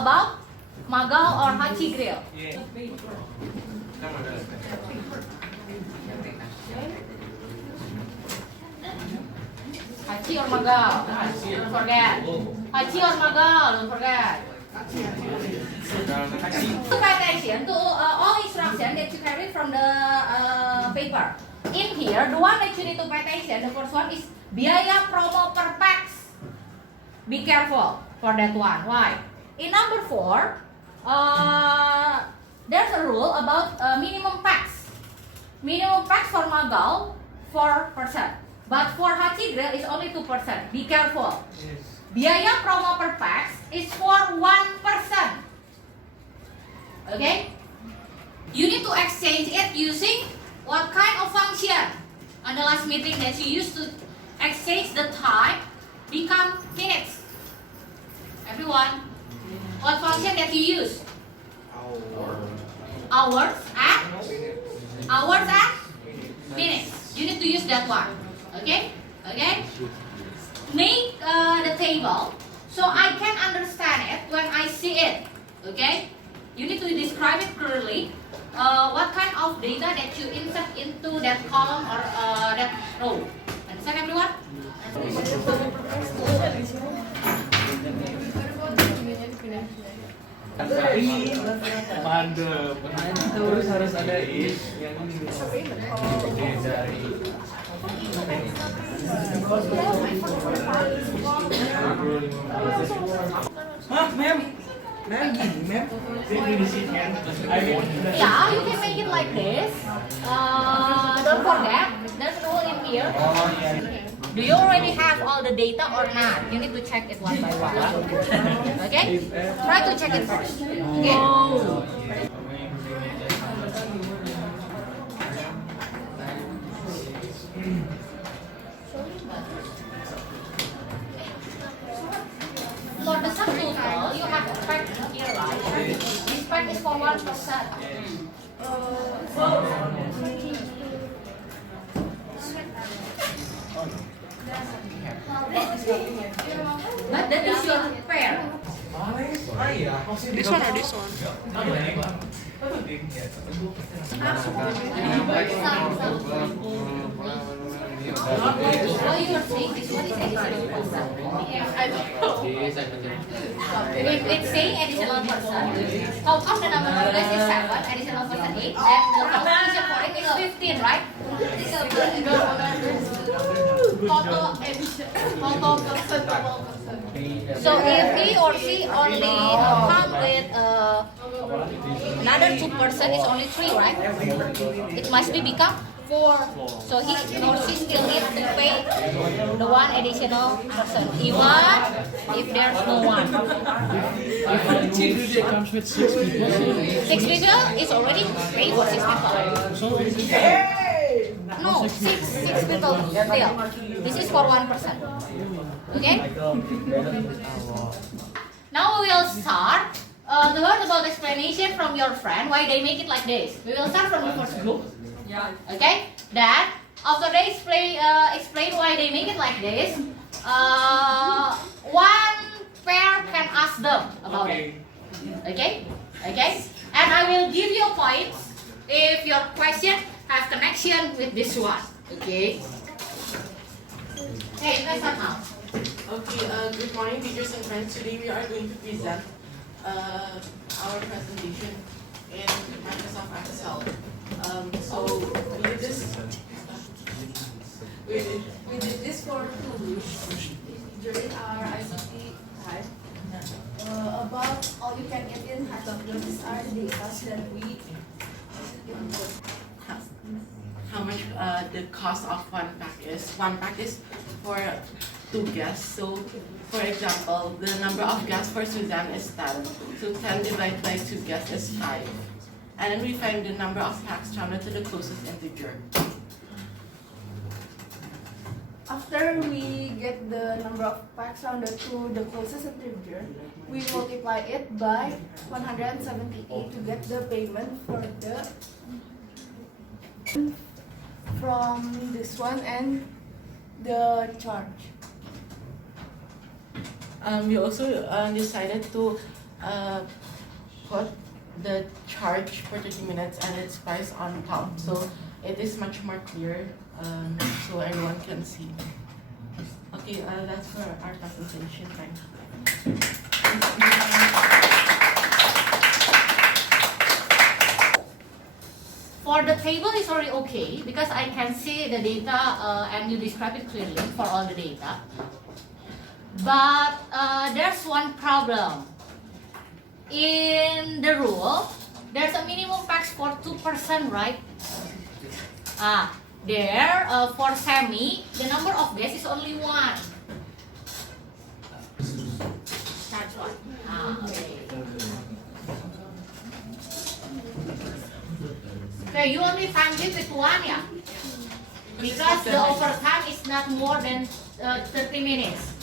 about Magal or Hachi grill? Hachi or Magal? Don't forget. Hachi or Magal? Don't forget. To pay attention to all instructions that you carry from the paper. In here, the one that you need to pay attention, the first one is biaya promo per pax. Be careful for that one. Why? In number 4, there's a rule about minimum pax. Minimum pax for Magal 4%, but for Hachi grill is only 2%. Be careful. Yes. Biaya promo per pax is for 1%. Okay? You need to exchange it using what kind of function? On the last meeting that you used to exchange the time become minutes. Everyone, what function that you use? Hours and minutes. You need to use that one. Okay? Okay? Make the table so I can understand it when I see it. Okay? You need to describe it clearly. What kind of data that you insert into that column or that row. Understand everyone? Mantap. Terus harus ada is yang ini. Dari. Hah, ma'am? Ma'am, ma'am? Yeah, you can make it like this. Don't forget, there's a rule in here. Do you already have all the data or not? You need to check it one by one. Okay? Try to check it first. Okay? For the subtotal, you have a pack here, right? This pack is for 1%. But that is your pair. This one or this one? What you are saying, this one is additional person. If it's saying additional person, compound the number of guys is 7, additional person 8, and the combination for it is 15, right? So if he or she only come with another 2%, it's only 3, right? It must be become 4. So he or she still needs to pay the one additional person, even if there's no one. It comes with 6 people. 6 people is already paid for 6 people. No, six people still. This is for 1%. Okay? Now we will start to learn about explanation from your friend why they make it like this. We will start from the first group. Okay? Then after they explain why they make it like this, one pair can ask them about it. Okay? Okay? And I will give you points if your question has connection with this one. Okay? Hey, let's start now. Okay, good morning teachers and friends. Today we are going to present our presentation in Microsoft Excel. So we did this for 2 weeks during our ICT time. About all you can get in these are the data that we input. How much the cost of one pack is. One pack is for 2 guests. So, for example, the number of guests for Suzanne is 10. So 10 divided by 2 guests is 5. And then we find the number of packs rounded to the closest integer. After we get the number of packs rounded to the closest integer, we multiply it by 178 to get the payment for the from this one and the charge. We also decided to put the charge for 30 minutes and its price on top, so it is much more clear, so everyone can see. Okay, that's for our presentation. Thank you. For the table is already okay because I can see the data and you describe it clearly for all the data. But there's one problem. In the rule, there's a minimum max for 2%, right? There for semi, the number of days is only 1. That's right. Okay. Okay, you only times it with 1, yeah? Because the overtime is not more than 30 minutes.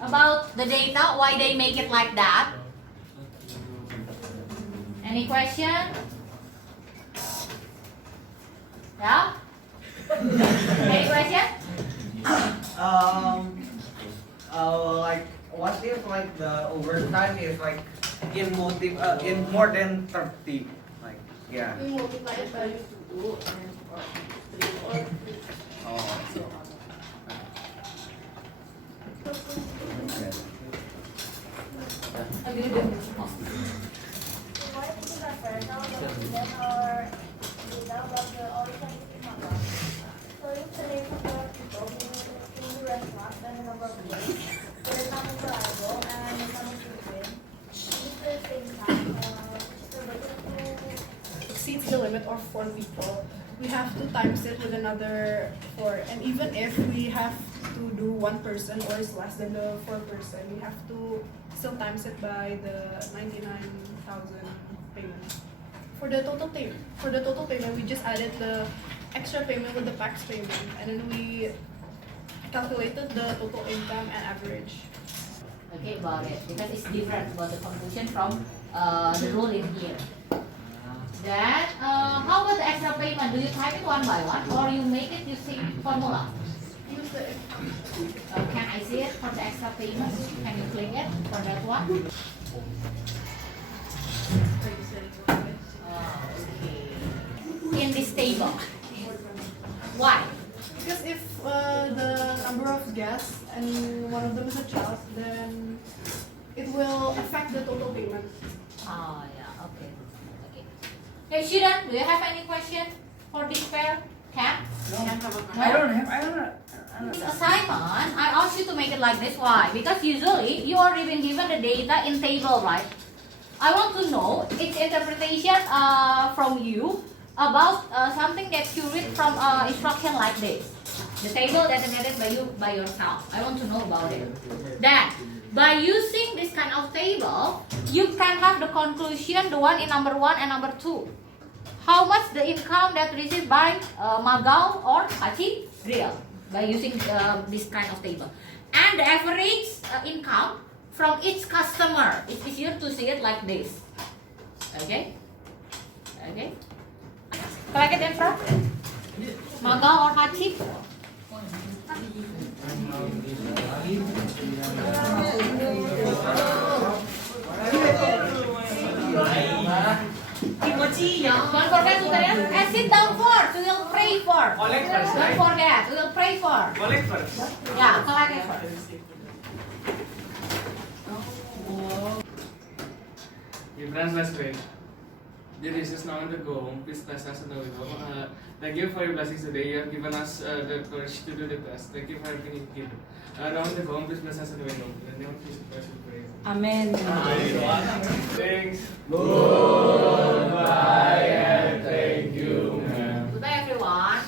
About the data, why they make it like that? Any question? Yeah? Any question? Like, what if like the overtime is like in more than 30? Like, yeah. We multiply it by 2 and 3 or 3. Oh, so. Why is it fair now that we get our data about the all-time number? So if the number of people who restaurant and the number of days, there is nothing reliable and there's nothing to win. If the same time, the budget to Exceeds the limit of 4 people, we have to times it with another 4. And even if we have to do 1 person or is less than the 4 person, we have to still times it by the 99,000 payment. For the total payment, we just added the extra payment with the tax payment, and then we calculated the total income and average. Okay, about it because it's different about the conclusion from the rule in here. Then, how about the extra payment? Do you type it 1 by 1 or you make it using formula? Use the Can I see it for the extra payment? Can you click it for that one? Okay. In this table. Why? Because if the number of guests and one of them is a child, then it will affect the total payment. Yeah, okay. Hey, student, do you have any question for this pair? Cat? No. I don't know. Assignment, I asked you to make it like this. Why? Because usually you already been given the data in table, right? I want to know its interpretation from you about something that you read from instruction like this. The table designated by you by yourself. I want to know about it. Then, by using this kind of table, you can have the conclusion, the one in number 1 and number 2. How much the income that received by Magao or Hachi Grill by using this kind of table. And the average income from each customer. It's easier to see it like this. Okay? Okay? Collect it in front. Magao or Hachi? Don't forget to sit down first. We will pray for. Don't forget. We will pray for. Collect first. Yeah, collect it first. Dear friends, let's pray. Dear Jesus, now and to go home, please bless us and the will. Thank you for your blessings today. You have given us the courage to do the best. Thank you for everything you give. Now and to go home, please bless us and the will. In the name of Jesus Christ, we pray. Amen. Thanks. Goodbye and thank you. Goodbye, everyone.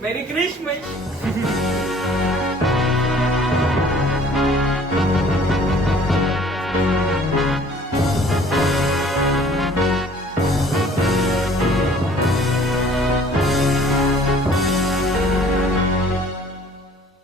Merry Christmas.